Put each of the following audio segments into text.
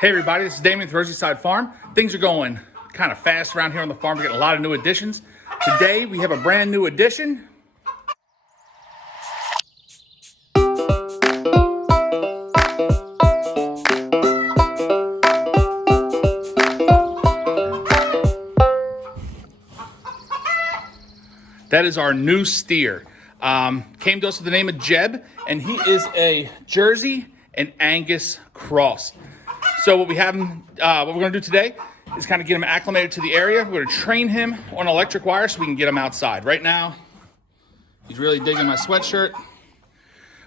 Hey everybody, this is Damien with Rosy Side Farm. Things are going kind of fast around here on the farm. We're getting a lot of new additions. Today we have a brand new addition. That is our new steer. Came to us with the name of Jeb, and he is a Jersey and Angus cross. So what we're going to do today is kind of get him acclimated to the area. We're going to train him on electric wire so we can get him outside. Right now, he's really digging my sweatshirt,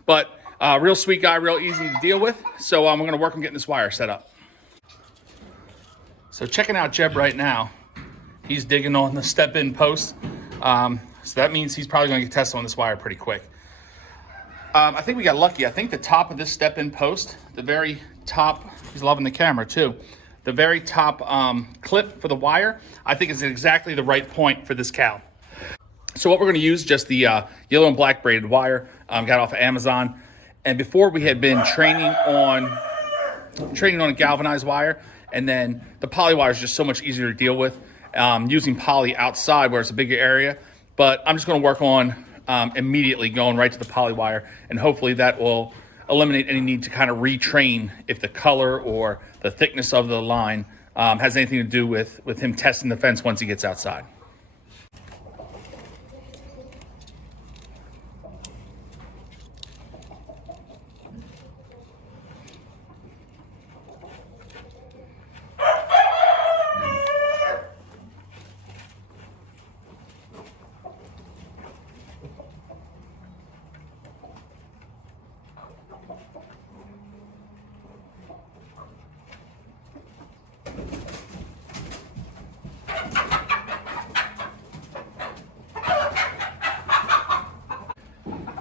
but real sweet guy, real easy to deal with. So we're going to work on getting this wire set up. So checking out Jeb right now, he's digging on the step-in post. So that means he's probably going to get tested on this wire pretty quick. I think we got lucky. I think the top of this step-in post, the very top, he's loving the camera too, the very top clip for the wire, I think is exactly the right point for this cow. So what we're going to use, just the yellow and black braided wire, got off of Amazon. And before we had been training on a galvanized wire, and then the poly wire is just so much easier to deal with, using poly outside where it's a bigger area. But I'm just going to work on immediately going right to the poly wire, and hopefully that will eliminate any need to kind of retrain if the color or the thickness of the line has anything to do with him testing the fence once he gets outside.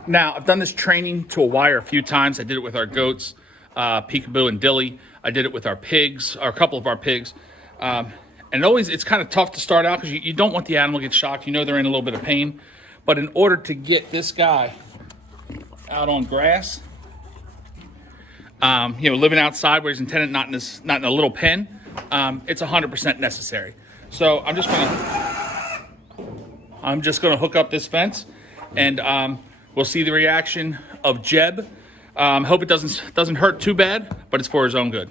Now, I've done this training to a wire a few times. I did it with our goats, Peekaboo and Dilly. I did it with our pigs, or a couple of our pigs. And it's kind of tough to start out because you don't want the animal to get shocked. You know they're in a little bit of pain. But in order to get this guy out on grass, living outside where he's intended, not in a little pen, it's 100% necessary. So I'm just gonna hook up this fence, and we'll see the reaction of Jeb. Hope it doesn't hurt too bad, but it's for his own good.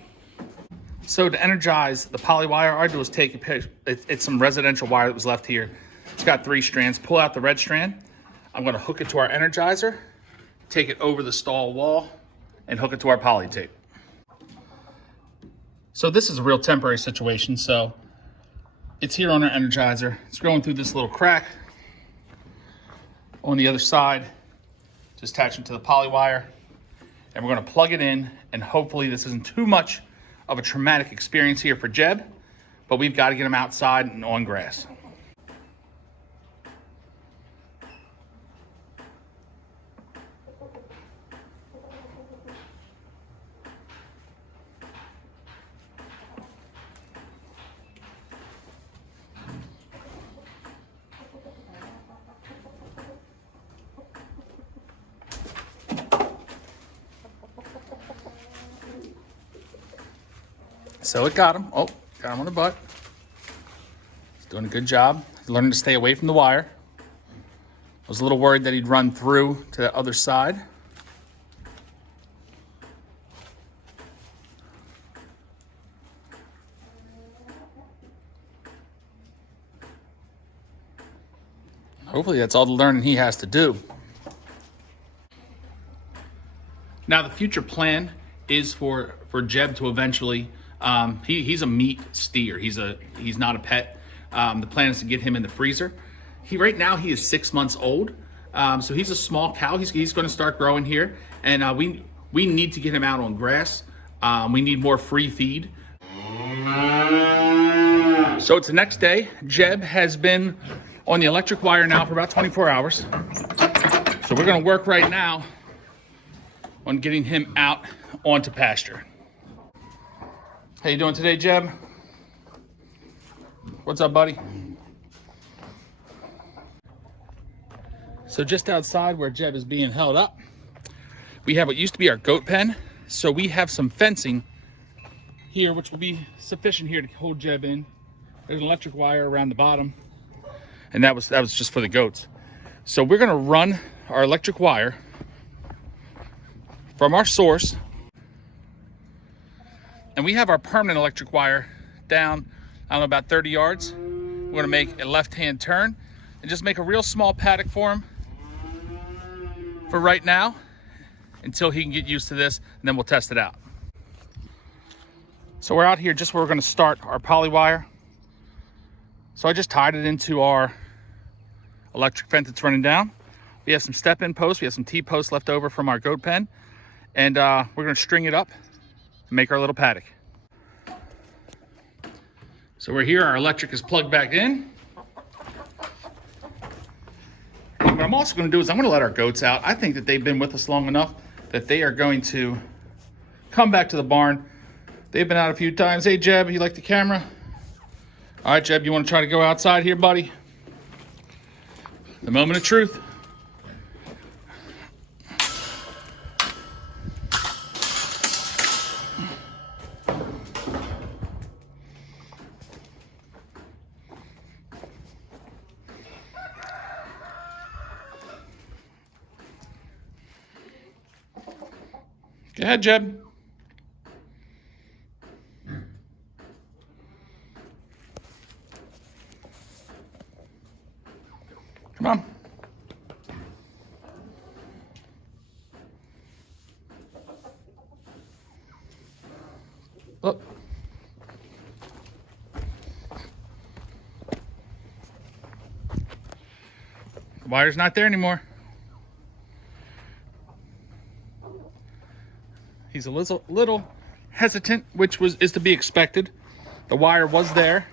So to energize the poly wire, all I do is take a picture. It's some residential wire that was left here. It's got 3 strands. Pull out the red strand. I'm going to hook it to our energizer, take it over the stall wall, and hook it to our poly tape. So this is a real temporary situation. So it's here on our energizer. It's going through this little crack on the other side. Just attach it to the poly wire, and we're going to plug it in, and hopefully this isn't too much of a traumatic experience here for Jeb, but we've got to get him outside and on grass. So it got him. Oh, got him on the butt. He's doing a good job. He's learning to stay away from the wire. I was a little worried that he'd run through to the other side. Hopefully that's all the learning he has to do. Now the future plan is for Jeb to eventually, he's a meat steer. He's not a pet. The plan is to get him in the freezer. Right now he is 6 months old. So he's a small cow. He's going to start growing here, and we need to get him out on grass. We need more free feed. So it's the next day. Jeb has been on the electric wire now for about 24 hours. So we're going to work right now on getting him out onto pasture. How you doing today, Jeb? What's up, buddy? So just outside where Jeb is being held up, we have what used to be our goat pen. So we have some fencing here, which will be sufficient here to hold Jeb in. There's an electric wire around the bottom, and that was just for the goats. So we're gonna run our electric wire from our source, and we have our permanent electric wire down, I don't know, about 30 yards. We're gonna make a left-hand turn and just make a real small paddock for him for right now until he can get used to this, and then we'll test it out. So we're out here just where we're gonna start our poly wire. So I just tied it into our electric fence that's running down. We have some step-in posts, we have some T-posts left over from our goat pen, and we're gonna string it up and make our little paddock. So we're here, our electric is plugged back in. And what I'm also gonna do is I'm gonna let our goats out. I think that they've been with us long enough that they are going to come back to the barn. They've been out a few times. Hey Jeb, you like the camera? All right, Jeb, you wanna try to go outside here, buddy? The moment of truth. Go ahead, Jeb. Come on. Look. The wire's not there anymore. He's a little hesitant, which is to be expected. The wire was there.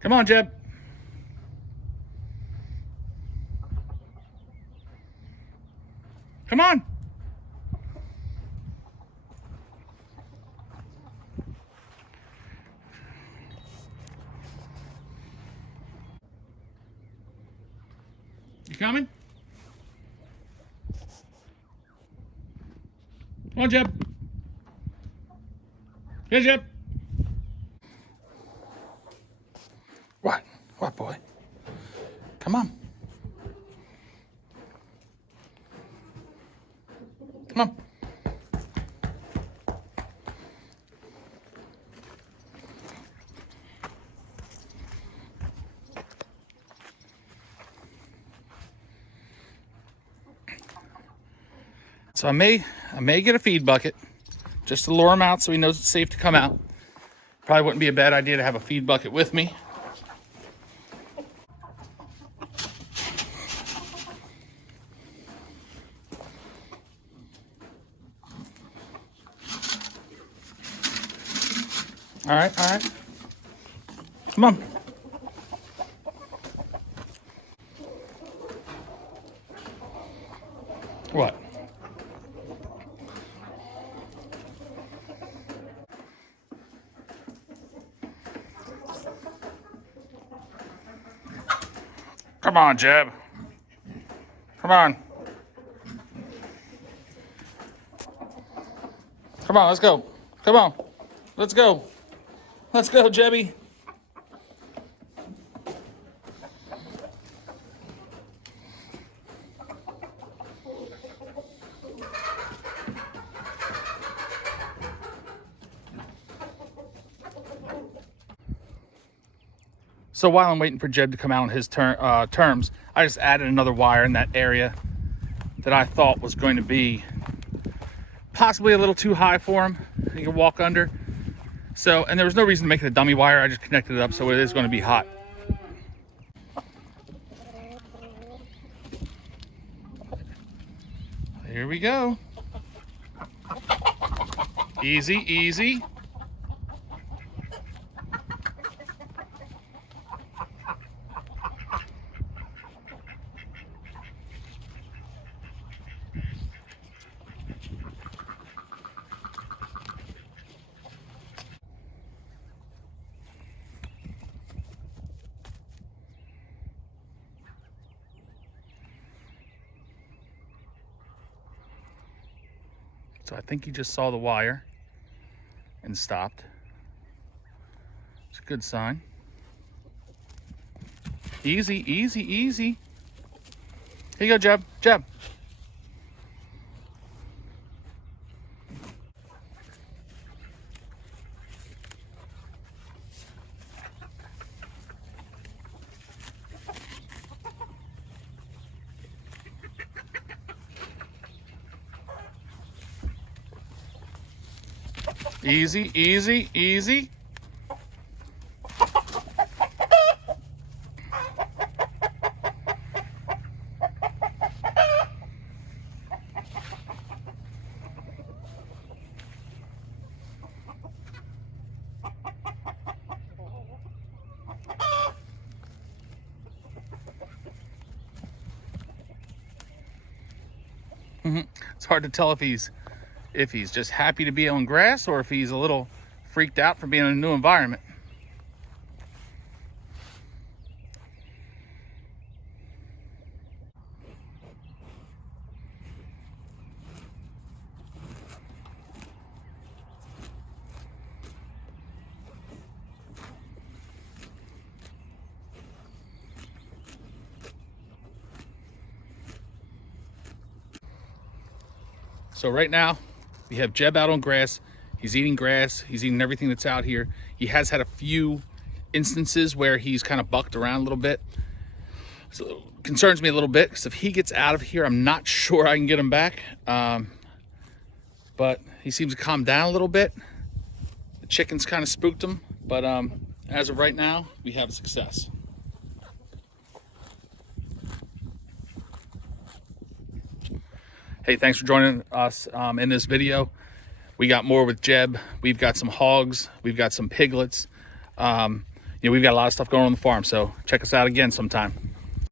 Come on, Jeb. Come on. You coming? Come on, Jeb. Here, Jeb. What? What, boy? Come on. Come on. So I may get a feed bucket just to lure him out so he knows it's safe to come out. Probably wouldn't be a bad idea to have a feed bucket with me. All right, all right. Come on. What? Come on, Jeb. Come on. Come on, let's go. Come on. Let's go. Let's go, Jebby. So while I'm waiting for Jeb to come out on his terms, I just added another wire in that area that I thought was going to be possibly a little too high for him. He could walk under. So, and there was no reason to make it a dummy wire. I just connected it up so it is going to be hot. Here we go. Easy, easy. So I think he just saw the wire and stopped. It's a good sign. Easy, easy, easy. Here you go, Jeb. Jeb. Easy, easy, easy. It's hard to tell if he's just happy to be on grass or if he's a little freaked out for being in a new environment. So right now, we have Jeb out on grass. He's eating grass. He's eating everything that's out here. He has had a few instances where he's kind of bucked around a little bit. So it concerns me a little bit because if he gets out of here, I'm not sure I can get him back. But he seems to calm down a little bit. The chickens kind of spooked him. But as of right now, we have a success. Hey, thanks for joining us in this video. We got more with Jeb. We've got some hogs. We've got some piglets. We've got a lot of stuff going on the farm. So check us out again sometime.